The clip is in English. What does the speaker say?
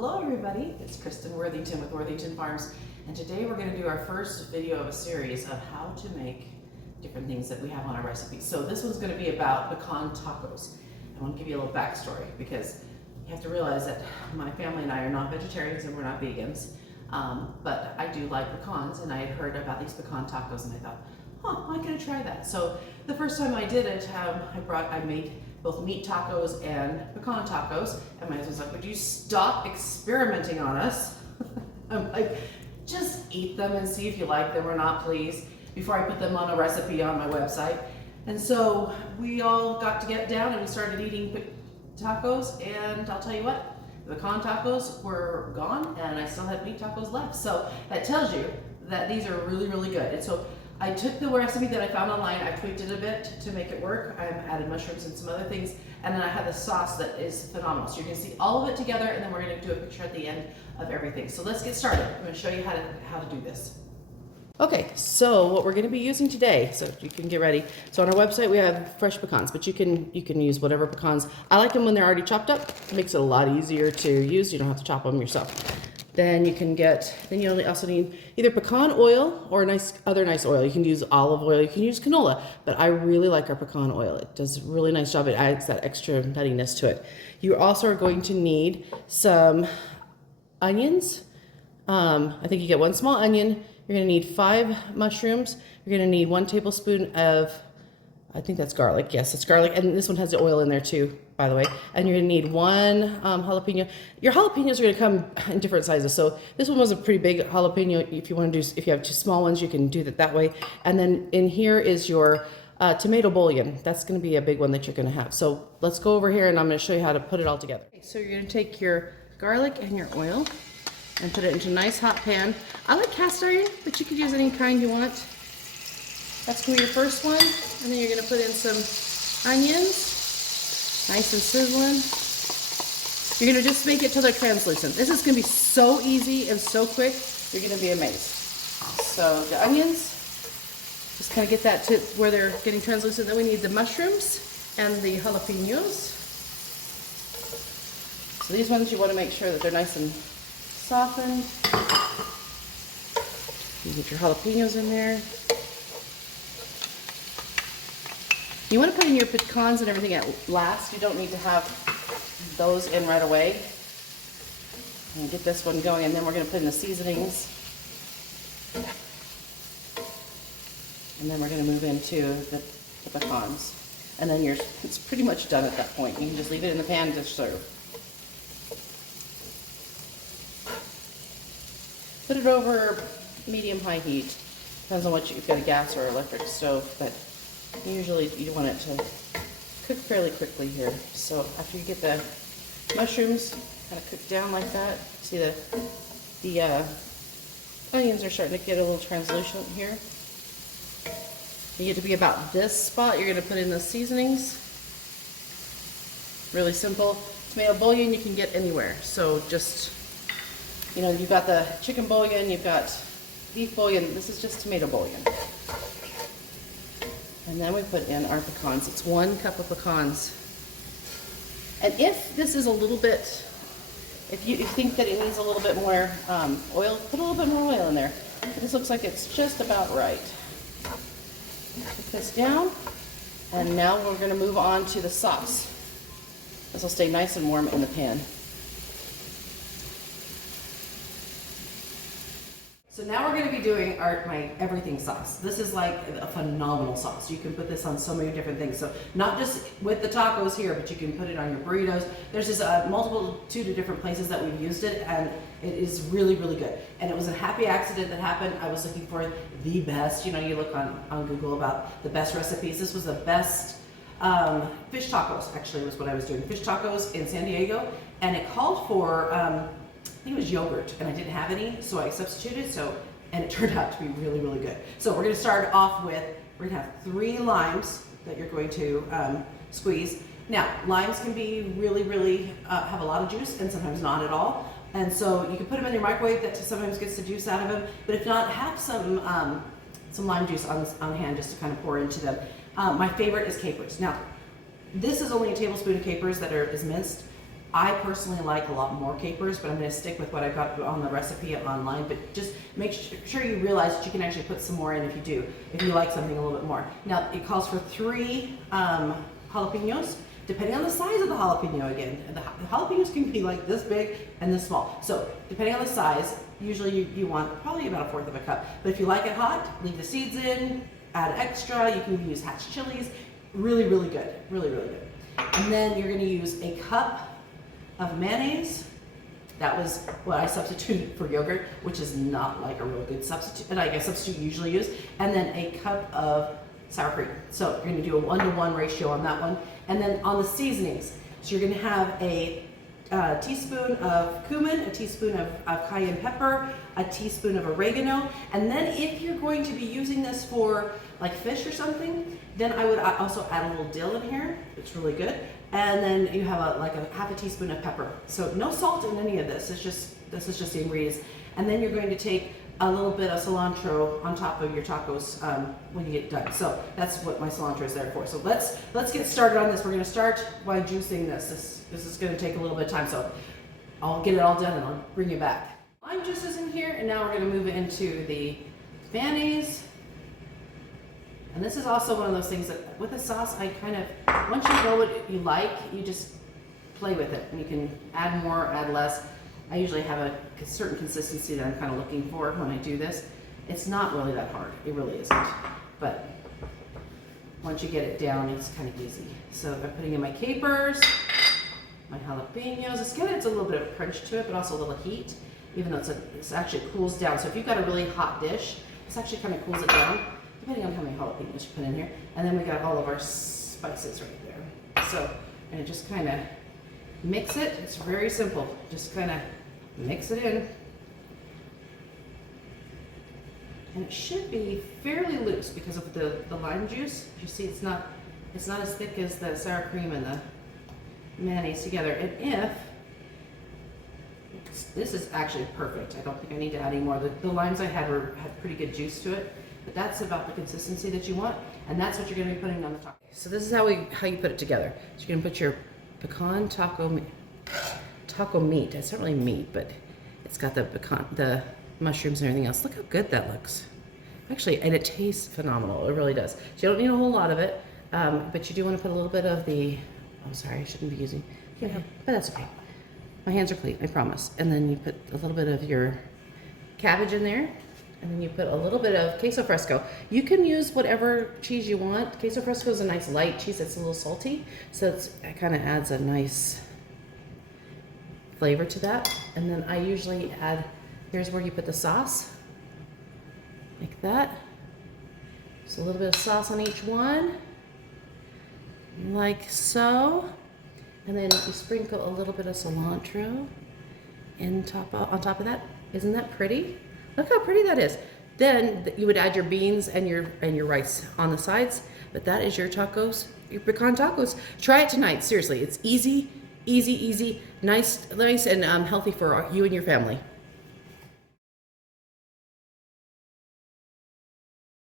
Hello everybody, it's Kristen Worthington with Worthington Farms, and today we're going to do our first video of a series of how to make different things that we have on our recipes. So this one's going to be about pecan tacos. I want to give you a little backstory because you have to realize that my family and I are not vegetarians and we're not vegans, but I do like pecans, and I had heard about these pecan tacos and I thought, I'm going to try that. So the first time I did it, I made both meat tacos and pecan tacos, and my husband's like, would you stop experimenting on us? I'm like, just eat them and see if you like them or not, please, before I put them on a recipe on my website. And so we all got to get down and we started eating tacos, and I'll tell you what, the pecan tacos were gone and I still had meat tacos left. So that tells you that these are really, really good. And so I took the recipe that I found online, I tweaked it a bit to make it work. I added mushrooms and some other things, and then I have the sauce that is phenomenal. So you're gonna see all of it together, and then we're gonna do a picture at the end of everything. So let's get started. I'm gonna show you how to do this. Okay, so what we're gonna be using today, so you can get ready. So on our website we have fresh pecans, but you can use whatever pecans. I like them when they're already chopped up. It makes it a lot easier to use. You don't have to chop them yourself. Then you also need either pecan oil or other nice oil. You can use olive oil, you can use canola, but I really like our pecan oil. It does a really nice job. It adds that extra nuttiness to it. You also are going to need some onions. I think you get 1 small onion. You're gonna need 5 mushrooms. You're gonna need 1 tablespoon of, I think that's garlic. Yes, it's garlic. And this one has the oil in there too, by the way. And you're gonna need 1 jalapeno. Your jalapenos are gonna come in different sizes. So this one was a pretty big jalapeno. If you have 2 small ones, you can do that way. And then in here is your tomato bouillon. That's gonna be a big one that you're gonna have. So let's go over here and I'm gonna show you how to put it all together. Okay, so you're gonna take your garlic and your oil and put it into a nice hot pan. I like cast iron, but you could use any kind you want. That's gonna be your first one. And then you're gonna put in some onions, nice and sizzling. You're gonna just make it till they're translucent. This is gonna be so easy and so quick, you're gonna be amazed. So the onions, just kind of get that to where they're getting translucent. Then we need the mushrooms and the jalapenos. So these ones you wanna make sure that they're nice and softened. You get your jalapenos in there. You want to put in your pecans and everything at last. You don't need to have those in right away. And get this one going, and then we're going to put in the seasonings. And then we're going to move into the pecans. And then it's pretty much done at that point. You can just leave it in the pan to serve. Put it over medium-high heat. Depends on what you've got, a gas or electric stove, but usually you want it to cook fairly quickly here. So after you get the mushrooms kind of cooked down like that, see the onions are starting to get a little translucent here. You get to be about this spot, you're going to put in the seasonings. Really simple. Tomato bouillon you can get anywhere. So just, you've got the chicken bouillon, you've got beef bouillon. This is just tomato bouillon. And then we put in our pecans. It's 1 cup of pecans. And if this is a little bit, if you think that it needs a little bit more oil, put a little bit more oil in there. This looks like it's just about right. Put this down, and now we're going to move on to the sauce. This will stay nice and warm in the pan. So now we're going to be doing my everything sauce. This is like a phenomenal sauce. You can put this on so many different things. So not just with the tacos here, but you can put it on your burritos. There's just a multitude of different places that we've used it, and it is really, really good. And it was a happy accident that happened. I was looking for the best. You look on Google about the best recipes. This was the best fish tacos, actually, was what I was doing. Fish tacos in San Diego, and it called for I think it was yogurt, and I didn't have any, so I substituted, and it turned out to be really, really good. So we're going to start off with, we're going to have 3 limes that you're going to squeeze. Now, limes can be really, really, have a lot of juice, and sometimes not at all. And so you can put them in your microwave, that sometimes gets the juice out of them, but if not, have some lime juice on hand just to kind of pour into them. My favorite is capers. Now, this is only a tablespoon of capers that is minced. I personally like a lot more capers, but I'm going to stick with what I've got on the recipe online. But just make sure you realize that you can actually put some more in if you do, if you like something a little bit more. Now, it calls for 3 jalapenos, depending on the size of the jalapeno again. The jalapenos can be like this big and this small. So depending on the size, usually you want probably about 1/4 of a cup. But if you like it hot, leave the seeds in, add extra. You can use hatch chilies. Really, really good. Really, really good. And then you're going to use a cup of mayonnaise. That was what I substituted for yogurt, which is not like a real good substitute, like a substitute you usually use. And then a cup of sour cream. So you're going to do a 1-to-1 ratio on that one. And then on the seasonings, so you're going to have a teaspoon of cumin, a teaspoon of cayenne pepper, a teaspoon of oregano. And then if you're going to be using this for like fish or something, then I would also add a little dill in here. It's really good. And then you have like a 1/2 teaspoon of pepper. So no salt in any of this. This is just the ingredients. And then you're going to take a little bit of cilantro on top of your tacos when you get done. So that's what my cilantro is there for. So let's get started on this. We're going to start by juicing this. This is going to take a little bit of time. So I'll get it all done and I'll bring you back. Lime juice is in here, and now we're going to move it into the mayonnaise. And this is also one of those things that with a sauce, I kind of, once you know what you like, you just play with it. And you can add more, add less. I usually have a certain consistency that I'm kind of looking for when I do this. It's not really that hard. It really isn't. But once you get it down, it's kind of easy. So I'm putting in my capers, my jalapenos. It's a little bit of crunch to it, but also a little heat, even though it's actually cools down. So if you've got a really hot dish, this actually kind of cools it down, depending on how many jalapenos you put in here. And then we got all of our spices right there. So, and just kind of mix it. It's very simple. Just kind of mix it in. And it should be fairly loose because of the lime juice. You see, it's not as thick as the sour cream and the mayonnaise together. And if this is actually perfect. I don't think I need to add any more. The limes I had had pretty good juice to it. But that's about the consistency that you want, and that's what you're going to be putting on the taco. So this is how you put it together. So you're going to put your pecan taco meat. It's not really meat, but it's got the mushrooms and everything else. Look how good that looks. Actually, and it tastes phenomenal. It really does. So you don't need a whole lot of it, but you do want to put a little bit of the. I'm sorry, I shouldn't be using. Yeah, but that's okay. My hands are clean, I promise. And then you put a little bit of your cabbage in there. And then you put a little bit of queso fresco. You can use whatever cheese you want. Queso fresco is a nice light cheese that's a little salty. So it kind of adds a nice flavor to that. And then I usually add, here's where you put the sauce. Like that. Just a little bit of sauce on each one. Like so. And then you sprinkle a little bit of cilantro on top of that. Isn't that pretty? Look how pretty that is. Then you would add your beans and your rice on the sides. But that is your tacos, your pecan tacos. Try it tonight. Seriously, it's easy, nice, and healthy for you and your family.